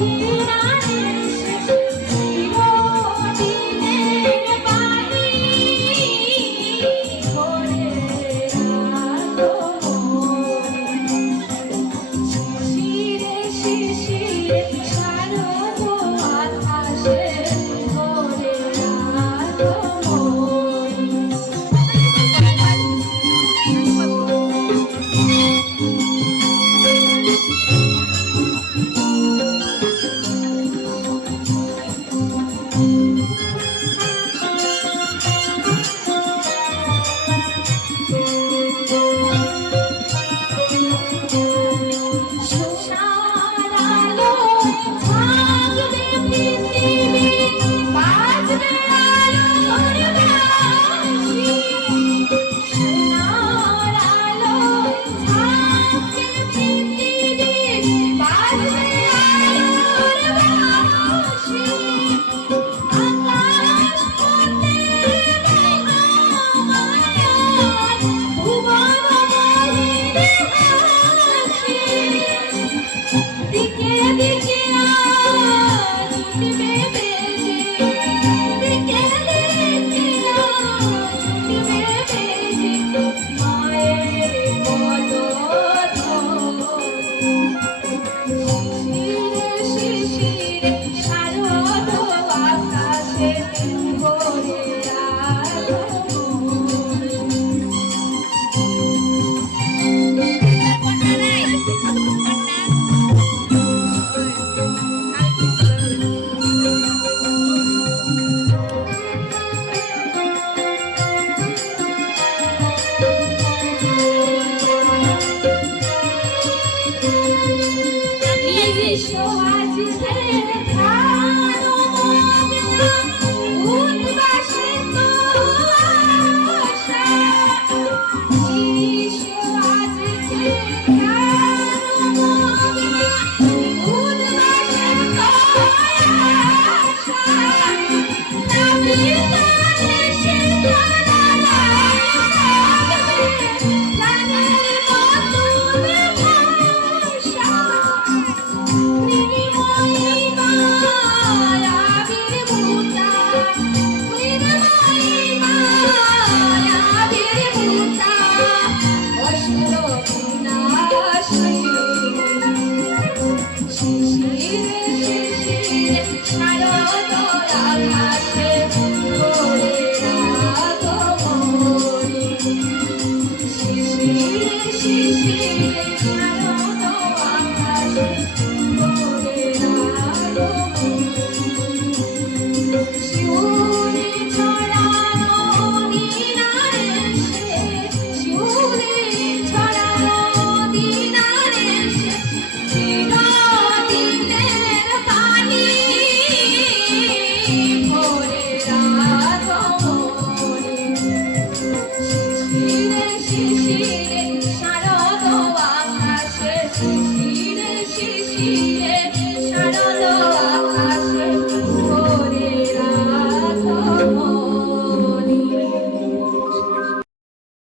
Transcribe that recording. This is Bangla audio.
You. ভোরে